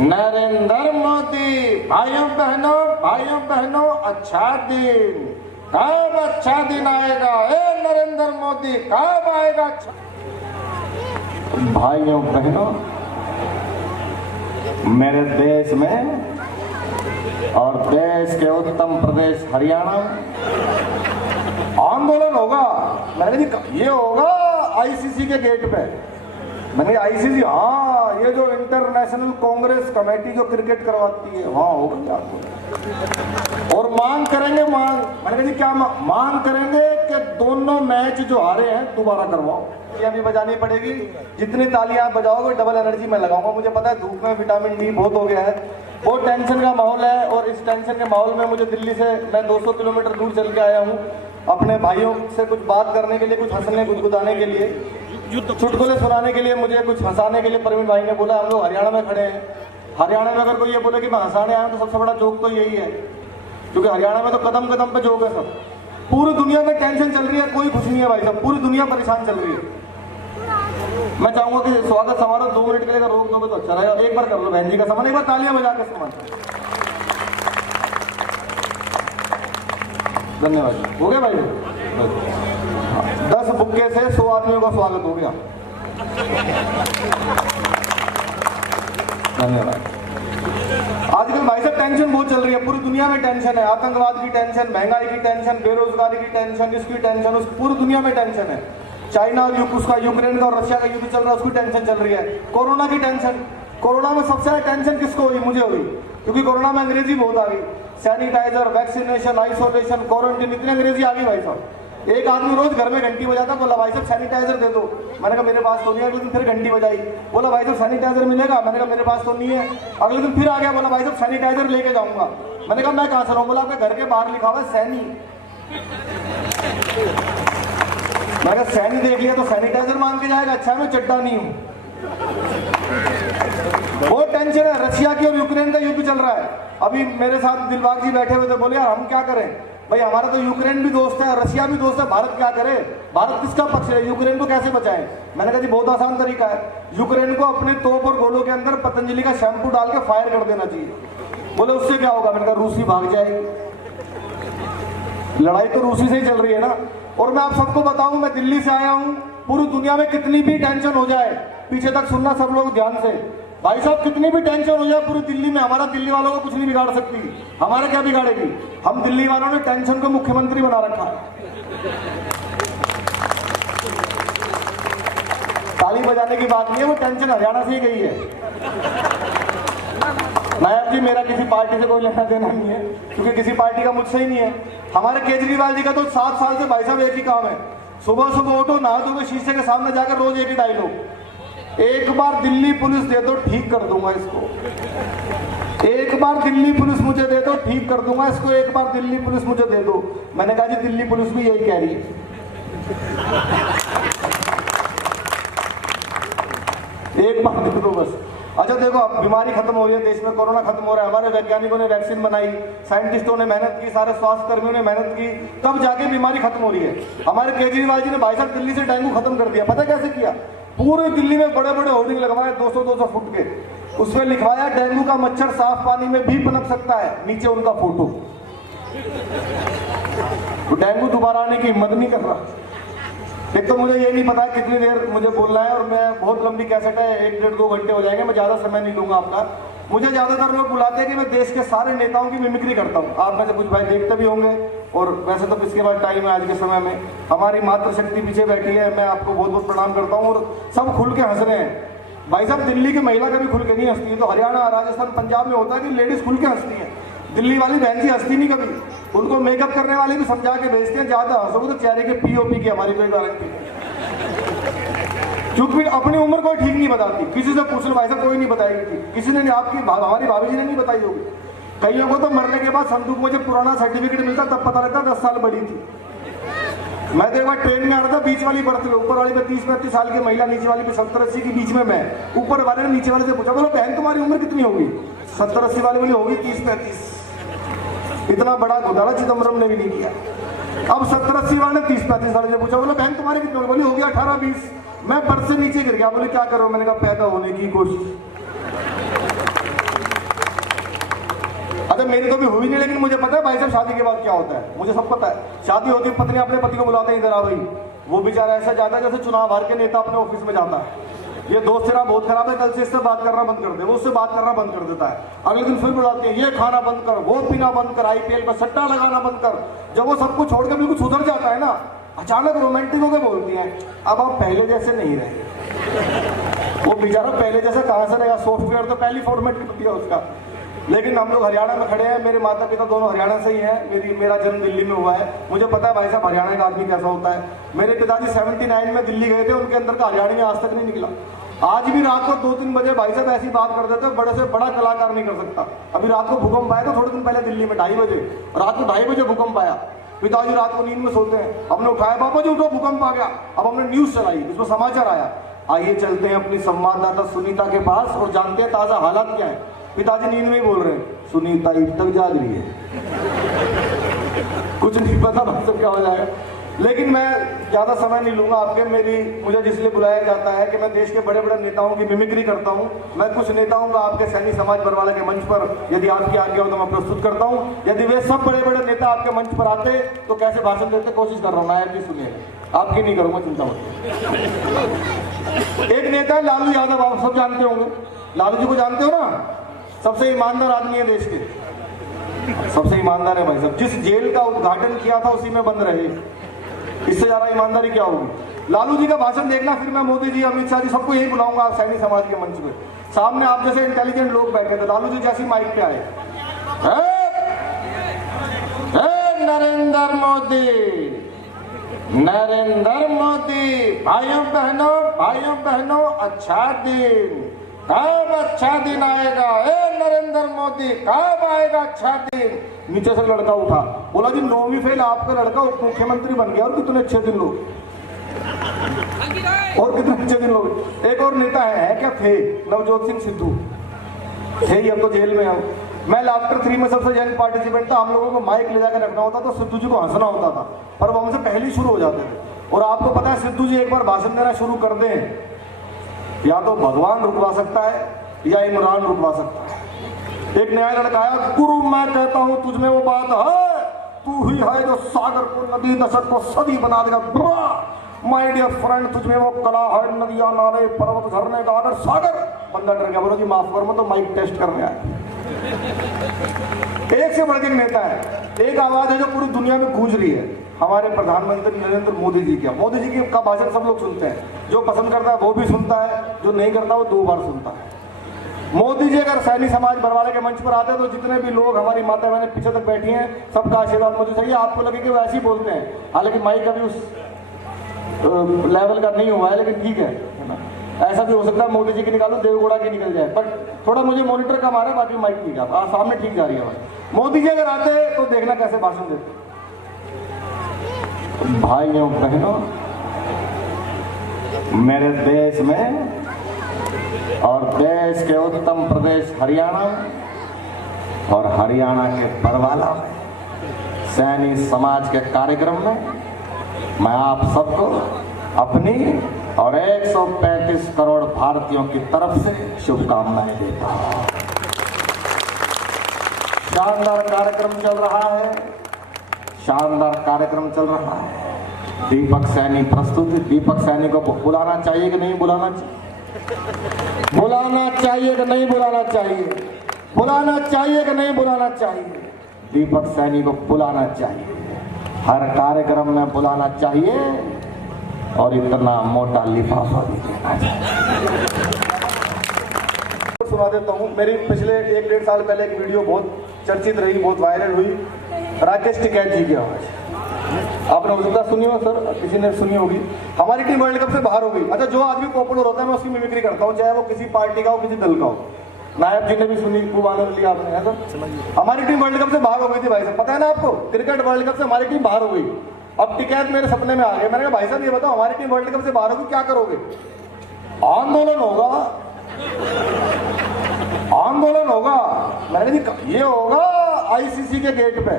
नरेंद्र मोदी। भाइयों बहनों अच्छा दिन, कब अच्छा दिन आएगा? ए नरेंद्र मोदी कब आएगा अच्छा? भाइयों बहनों, मेरे देश में और देश के उत्तम प्रदेश हरियाणा आंदोलन होगा। मैंने कहा ये होगा आईसीसी के गेट पे। मैंने आईसीसी, हाँ, ये जो इंटरनेशनल कांग्रेस कमेटी जो क्रिकेट करवाती है, वहां होगा और मांग करेंगे। मैंने कहा जी क्या मांग करेंगे कि दोनों मैच जो हारे हैं दोबारा करवाओ। ये अभी बजानी पड़ेगी, जितनी तालियां आप बजाओगे डबल एनर्जी मैं लगाऊंगा। मुझे पता है धूप में विटामिन डी बहुत हो गया है, बहुत टेंशन का माहौल है और इस टेंशन के माहौल में मुझे दिल्ली से मैं 200 किलोमीटर दूर चल के आया हूँ अपने भाइयों से कुछ बात करने के लिए, कुछ हंसने गुदगुदाने के लिए, चुटकुले सुनाने के लिए, मुझे कुछ हंसाने के लिए। प्रवीण भाई ने बोला हम लोग हरियाणा में खड़े हैं, हरियाणा में अगर कोई ये बोले कि मैं हंसाने आया हूं तो सबसे बड़ा जोक तो यही है, क्योंकि हरियाणा में तो कदम कदम पे जोक है सब। पूरी दुनिया में टेंशन चल रही है, कोई खुश नहीं है भाई साहब, पूरी दुनिया परेशान चल रही है। मैं चाहूंगा कि स्वागत समारोह 2 मिनट के लिए अगर रोक दोगे तो अच्छा रहेगा। एक बार कर लो बहन जी का सम्मान, एक बार तालियां बजा के सम्मान। धन्यवाद। हो गया भाई? 10 बुक्के से 100 आदमियों का स्वागत हो गया। धन्यवाद। आजकल भाई साहब टेंशन बहुत चल रही है, पूरी दुनिया में टेंशन है। आतंकवाद की टेंशन, महंगाई की टेंशन, बेरोजगारी की टेंशन, इसकी टेंशन, उस पूरी दुनिया में टेंशन है। चाइना और उसका यूक्रेन का और रशिया का युद्ध चल रहा है, उसकी टेंशन चल रही है। कोरोना की टेंशन, कोरोना में सबसे ज्यादा टेंशन किसको हुई? मुझे हुई, क्योंकि कोरोना में अंग्रेजी बहुत आ गई। सैनिटाइजर, वैक्सीनेशन, आइसोलेशन, क्वारंटीन, इतनी अंग्रेजी आ गई भाई साहब। एक आदमी रोज घर में घंटी बजाता, बोला भाई साहब सैनिटाइजर दे दो। मैंने कहा मेरे पास तो नहीं है। अगले दिन फिर घंटी बजाई, बोला भाई साहब सैनिटाइजर मिलेगा? मैंने कहा मेरे पास तो नहीं है। अगले दिन फिर आ गया, बोला भाई साहब सैनिटाइजर लेके जाऊंगा। मैंने कहा मैं कहां से लाऊं? बोला आपके घर के बाहर लिखा हुआ है सैनी। मैंने कहा सैनी देख लिया तो सैनिटाइजर मांग के जाएगा? अच्छा मैं चड्डा नहीं हूं। बहुत टेंशन है, रशिया की और यूक्रेन का युद्ध चल रहा है। अभी मेरे साथ दिलबाग जी बैठे हुए थे, बोले यार हम क्या करें भाई, हमारा तो यूक्रेन भी दोस्त है, रशिया भी दोस्त है, भारत क्या करे? भारत किसका पक्ष है? यूक्रेन को कैसे बचाएं? मैंने कहा जी बहुत आसान तरीका है, यूक्रेन को अपने तोप और गोलों के अंदर पतंजलि का शैम्पू डाल के फायर कर देना चाहिए। बोले उससे क्या होगा? मैंने कहा रूसी भाग जाएगी। लड़ाई तो रूसी से ही चल रही है ना। और मैं आप सबको बताऊं, मैं दिल्ली से आया हूं, पूरी दुनिया में कितनी भी टेंशन हो जाए, पीछे तक सुनना सब लोग ध्यान से, भाई साहब कितनी भी टेंशन हो जाए पूरी दिल्ली में, हमारा दिल्ली वालों को कुछ नहीं बिगाड़ सकती। हमारे क्या बिगाड़ेगी? हम दिल्ली वालों ने टेंशन को मुख्यमंत्री बना रखा है। ताली बजाने की बात नहीं है, वो टेंशन हरियाणा से ही गई है। नायब जी मेरा किसी पार्टी से कोई लेना देना नहीं है, क्योंकि किसी पार्टी का मुझसे ही नहीं है। हमारे केजरीवाल जी का तो 7 साल से भाई साहब एक ही काम है, सुबह सुबह उठो, नहा धोके शीशे के सामने जाकर रोज एक ही डायलॉग, एक बार दिल्ली पुलिस दे दो ठीक कर दूंगा इसको, एक बार दिल्ली पुलिस मुझे दे दो ठीक कर दूंगा इसको, एक बार दिल्ली पुलिस मुझे दे दो। मैंने कहा जी दिल्ली पुलिस भी यही कह रही है। एक बार दे दो बस। अच्छा देखो, अब बीमारी खत्म हो रही है देश में, कोरोना खत्म हो रहा है, हमारे वैज्ञानिकों ने वैक्सीन बनाई, साइंटिस्टों ने मेहनत की, सारे स्वास्थ्य कर्मियों ने मेहनत की, तब जाके बीमारी खत्म हो रही है। हमारे केजरीवाल जी ने भाई साहब दिल्ली से डेंगू खत्म कर दिया। पता कैसे किया? पूरी दिल्ली में बड़े बड़े होर्डिंग लगवाए 200-200 फुट के, उसमें लिखवाया डेंगू का मच्छर साफ पानी में भी पनप सकता है, नीचे उनका फोटो। तो डेंगू दोबारा आने की हिम्मत नहीं कर रहा। एक तो मुझे ये नहीं पता कितनी देर मुझे बोलना है, और मैं बहुत लंबी कैसेट है, 1-1.5-2 घंटे हो जाएंगे, मैं ज्यादा समय नहीं लूंगा आपका। मुझे ज्यादातर लोग बुलाते हैं कि मैं देश के सारे नेताओं की मिमिक्री करता हूँ। आप में से कुछ भाई देखते भी होंगे, और वैसे तो किसके बाद टाइम है आज के समय में। हमारी मातृशक्ति पीछे बैठी है, मैं आपको बहुत बहुत प्रणाम करता हूँ, और सब खुल के हंस रहे हैं। भाई साहब दिल्ली की महिला कभी खुल के नहीं हंसती, तो हरियाणा, राजस्थान, पंजाब में होता है कि लेडीज खुल के हंसती है। दिल्ली वाली बहन जी हंसती नहीं कभी, उनको मेकअप करने वाले भी समझा के भेजते हैं, ज्यादा हंसोगे तो चेहरे के पीओपी की हमारी कोई गारंटी नहीं, क्योंकि अपनी उम्र कोई ठीक नहीं बताती। किसी से पूछ लो भाई साहब, कोई नहीं बताएगी थी, किसी ने, आपकी हमारी भाभी जी ने नहीं बताई होगी। कईयों को तो मरने के बाद संदूक में जब पुराना सर्टिफिकेट मिलता तब पता लगता 10 साल बड़ी थी। मैं तो एक बार ट्रेन में आ रहा था, बीच वाली बर्थ में, ऊपर वाली में 30-35 साल की महिला, नीचे वाली में 70-80 की, बीच में मैं। ऊपर वाले ने नीचे वाले से पूछा, बोलो बहन तुम्हारी उम्र कितनी होगी? 70-80 वाली बोली होगी 30-35। इतना बड़ा घोटाला चिदम्बरम ने भी नहीं किया। अब 70-80 वाले ने 30-35 साल से पूछा, बोलो बहन तुम्हारी कितनी होगी? बोली होगी 18-20। मैं बर्थ से नीचे गिर गया। बोले क्या करो? मैंने कहा पैदा होने की कोशिश। मतलब मेरी तो भी हुई नहीं, लेकिन मुझे पता है भाई साहब शादी के बाद क्या होता है, मुझे सब पता है। शादी होती है, पत्नी अपने पति को बुलाते हैं, इधर आ भाई। वो बेचारा ऐसा जाता है जैसे चुनाव हार के नेता अपने ऑफिस में जाता है, ये दोस्त तेरा बहुत खराब है, कल से इससे बात करना बंद कर दे। वो उससे बात करना बंद कर देता है। अगले दिन फिर बुलाते हैं, ये खाना बंद कर, वो पीना बंद कर, IPL पर सट्टा लगाना बंद कर। जब वो सब कुछ छोड़ के बिल्कुल सुधर जाता है ना, अचानक रोमांटिक होकर बोलती हैं, अब आप पहले जैसे नहीं रहे। वो बेचारा पहले जैसा कहाँ से रहेगा, सॉफ्टवेयर तो पहली फॉर्मेट कर दिया उसका। लेकिन हम लोग हरियाणा में खड़े हैं, मेरे माता पिता दोनों हरियाणा से ही हैं, मेरा जन्म दिल्ली में हुआ है। मुझे पता है भाई साहब हरियाणा का आदमी कैसा होता है। मेरे पिताजी 79 में दिल्ली गए थे, उनके अंदर का हरियाणा में आज तक नहीं निकला। आज भी रात को 2-3 बजे भाई साहब ऐसी बात कर देते, बड़े से बड़ा कलाकार नहीं कर सकता। अभी रात को भूकंप आया था थोड़े दिन पहले दिल्ली में 2:30 बजे, रात को 2:30 बजे भूकंप आया। पिताजी रात को नींद में सोते हैं, हमने उठाया, पापा जी उठो भूकंप आ गया। अब हमने न्यूज चलाई, इसमें समाचार आया। आइए चलते हैं अपनी संवाददाता सुनीता के पास और जानते हैं ताजा हालात क्या है। पिताजी नींद में ही बोल रहे हैं, सुनीता इब तक जाग रही है। कुछ नहीं पता मतलब क्या हो जाएगा, लेकिन मैं ज्यादा समय नहीं लूंगा आपके। मुझे जिसलिए बुलाया जाता है कि मैं देश के बड़े बड़े नेताओं की मिमिक्री करता हूं। मैं कुछ नेताओं का आपके सैनी समाज बरवाला के मंच पर, यदि आपकी आज्ञा हो तो मैं प्रस्तुत करता हूं। यदि वे सब बड़े बड़े नेता आपके मंच पर आते तो कैसे भाषण देते, कोशिश कर रहा हूं। नायक जी सुनिए, आपकी नहीं करूंगा, चिंता मत। एक नेता है लालू यादव, आप सब जानते होंगे। लालू जी को जानते हो ना, सबसे ईमानदार आदमी है देश के, सबसे ईमानदार है भाई साहब। जिस जेल का उद्घाटन किया था उसी में बंद रहे, इससे ज्यादा ईमानदारी क्या होगी। लालू जी का भाषण देखना, फिर मैं मोदी जी, अमित शाह जी सबको यही बुलाऊंगा सैनी समाज के मंच पे। सामने आप जैसे इंटेलिजेंट लोग बैठे थे, लालू जी जैसी माइक पे आए, नरेंद्र मोदी, नरेंद्र मोदी, भाइयों बहनों अच्छा दिन, कब अच्छा दिन आएगा, नरेंद्र मोदी कब आएगा अच्छा दिन। नीचे से लड़का उठा, बोला जी 9वीं फेल आपका लड़का उप मुख्यमंत्री बन गया, और कितने अच्छे दिन लोग, और कितने अच्छे दिन लोग। एक और नेता है क्या थे, नवजोत सिंह सिद्धू थे, अब तो जेल में है। मैं लाफ्टर 3 में सबसे यंग पार्टिसिपेंट था। हम लोगों को माइक ले जाकर रखना होता तो सिद्धू जी को हंसना होता था, पर वो हमसे पहले ही शुरू हो जाते थे। और आपको पता है सिद्धू जी एक बार भाषण देना शुरू कर दें, या तो भगवान रुकवा सकता है या इमरान रुकवा सकता है। एक नया लड़का आया, गुरु मैं कहता हूं तुझ में वो बात है, तू ही है जो सागर को नदी दशक को सदी बना देगा। माय डियर फ्रेंड, तुझ में वो कला है, नदियां नाले पर्वत झरने का अगर सागर। बंदा डर गया, बोलो जी माफ करो, तो माइक टेस्ट कर रहा है। एक से बढ़कर नेता है, एक आवाज है जो पूरी दुनिया में गूंज रही है, हमारे प्रधानमंत्री नरेंद्र मोदी जी का। मोदी जी का भाषण सब लोग सुनते हैं, जो पसंद करता है वो भी सुनता है, जो नहीं करता वो 2 बार सुनता है। मोदी जी अगर सैनी समाज बरवाले के मंच पर आते हैं तो जितने भी लोग, हमारी माता बहनें पीछे तक बैठी हैं, सबका आशीर्वाद मुझे चाहिए। आपको लगे कि वो ऐसे ही बोलते हैं, हालांकि माइक अभी उस लेवल का नहीं हुआ है, लेकिन ठीक है ना। ऐसा भी हो सकता है मोदी जी की निकालो, देवगौड़ा की निकल जाए, पर थोड़ा मुझे मॉनिटर कम आ रहा है, बाकी माइक ठीक है, सामने ठीक जा रही है। मोदी जी अगर आते तो देखना कैसे भाषण देते। भाइयों बहनों, मेरे देश में और देश के उत्तम प्रदेश हरियाणा और हरियाणा के बरवाला में सैनी समाज के कार्यक्रम में मैं आप सबको अपनी और 135 करोड़ भारतीयों की तरफ से शुभकामनाएं देता हूं। शानदार कार्यक्रम चल रहा है, शानदार कार्यक्रम चल रहा है। दीपक सैनी प्रस्तुति। दीपक सैनी को बुलाना चाहिए कि नहीं बुलाना चाहिए? बुलाना चाहिए कि नहीं बुलाना चाहिए? बुलाना चाहिए कि नहीं बुलाना चाहिए? दीपक सैनी को बुलाना चाहिए, हर कार्यक्रम में बुलाना चाहिए, और इतना मोटा लिफाफा भी देना चाहिए। सुना देता हूँ, मेरी पिछले 1-1.5 साल पहले एक वीडियो बहुत चर्चित रही, बहुत वायरल हुई, राकेश टिकैत जी की आवाज। आपने हो सकता सुनी हो सर, किसी ने सुनी होगी। हमारी टीम वर्ल्ड कप से बाहर हो गई। अच्छा, जो आदमी पॉपुलर होता है मैं उसकी मिमिक्री करता हूँ, चाहे वो किसी पार्टी का हो, किसी दल का हो। नायब जी ने भी सुनी, खूब आनंद लिया आपने, है सर। हमारी टीम वर्ल्ड कप से बाहर हो गई थी भाई साहब, पता है ना आपको? क्रिकेट वर्ल्ड कप से हमारी टीम बाहर हो गई। अब टिकैत मेरे सपने में आ गए। मैंने कहा भाई साहब ये बताओ, हमारी टीम वर्ल्ड कप से बाहर होगी, क्या करोगे? आंदोलन होगा, आंदोलन होगा। मैंने कहा ये होगा ICC के गेट पे।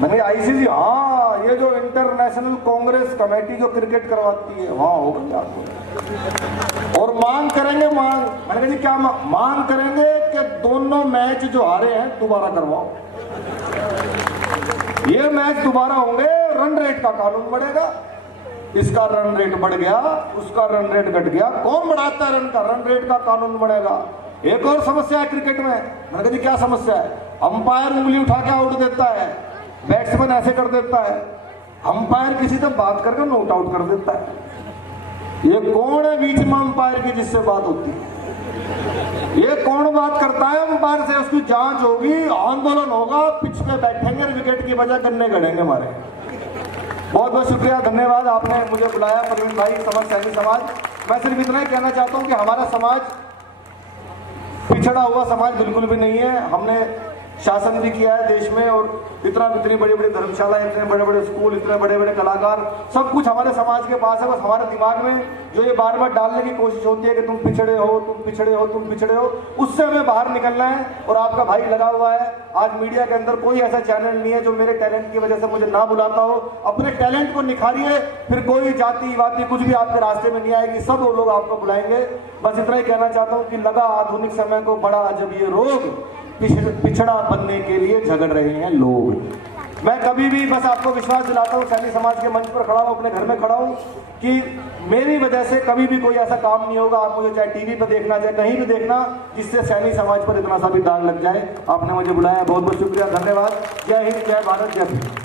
मैंने ICC, हाँ, ये जो इंटरनेशनल कांग्रेस कमेटी जो क्रिकेट करवाती है, वहां होगा आपको। और मांग करेंगे, मांग। मैंने कहा जी क्या मांग करेंगे कि दोनों मैच जो हारे हैं दोबारा करवाओ। ये मैच दोबारा होंगे, रन रेट का कानून बढ़ेगा। इसका रन रेट बढ़ गया, उसका रन रेट घट गया, कौन बढ़ाता है रन का? रन रेट का कानून बढ़ेगा। एक और समस्या है क्रिकेट में। मैंने कहा जी क्या समस्या है? अंपायर उंगली उठा के आउट देता है, बैट्समैन ऐसे कर देता है, अंपायर किसी से बात करके नॉट आउट कर देता है। ये कौन है बीच में अंपायर की जिससे बात होती है? ये कौन बात करता है अंपायर से? उसकी जांच होगी, आंदोलन होगा, पिच पे बैठेंगे, विकेट की बजाय गन्ने गड़ेंगे हमारे। बहुत बहुत शुक्रिया, धन्यवाद, आपने मुझे बुलाया प्रवीण भाई, सैनी समाज। मैं सिर्फ इतना ही कहना चाहता हूं कि हमारा समाज पिछड़ा हुआ समाज बिल्कुल भी नहीं है। हमने शासन भी किया है देश में, और इतनी बड़ी बड़ी धर्मशाला, इतने बड़े बड़े स्कूल, इतने बड़े बड़े कलाकार, सब कुछ हमारे समाज के पास है। बस हमारे दिमाग में जो ये बार बार डालने की कोशिश होती है कि तुम पिछड़े हो, तुम पिछड़े हो, तुम पिछड़े हो, उससे हमें बाहर निकलना है। और आपका भाई लगा हुआ है। आज मीडिया के अंदर कोई ऐसा चैनल नहीं है जो मेरे टैलेंट की वजह से मुझे ना बुलाता हो। अपने टैलेंट को निखारिए, फिर कोई जाति वाति कुछ भी आपके रास्ते में नहीं आएगी, सब वो लोग आपको बुलाएंगे। बस इतना ही कहना चाहता हूँ कि लगा आधुनिक समय को बड़ा जब ये रोग, पिछड़ा बनने के लिए झगड़ रहे हैं लोग। मैं कभी भी बस आपको विश्वास दिलाता हूँ, सैनी समाज के मंच पर खड़ा हूँ, अपने घर में खड़ा हूँ, कि मेरी वजह से कभी भी कोई ऐसा काम नहीं होगा। आप मुझे चाहे टीवी पर देखना, चाहे कहीं भी देखना, जिससे सैनी समाज पर इतना सा भी दाग लग जाए। आपने मुझे बुलाया, बहुत बहुत शुक्रिया, धन्यवाद। जय हिंद, जय भारत, जय भीम।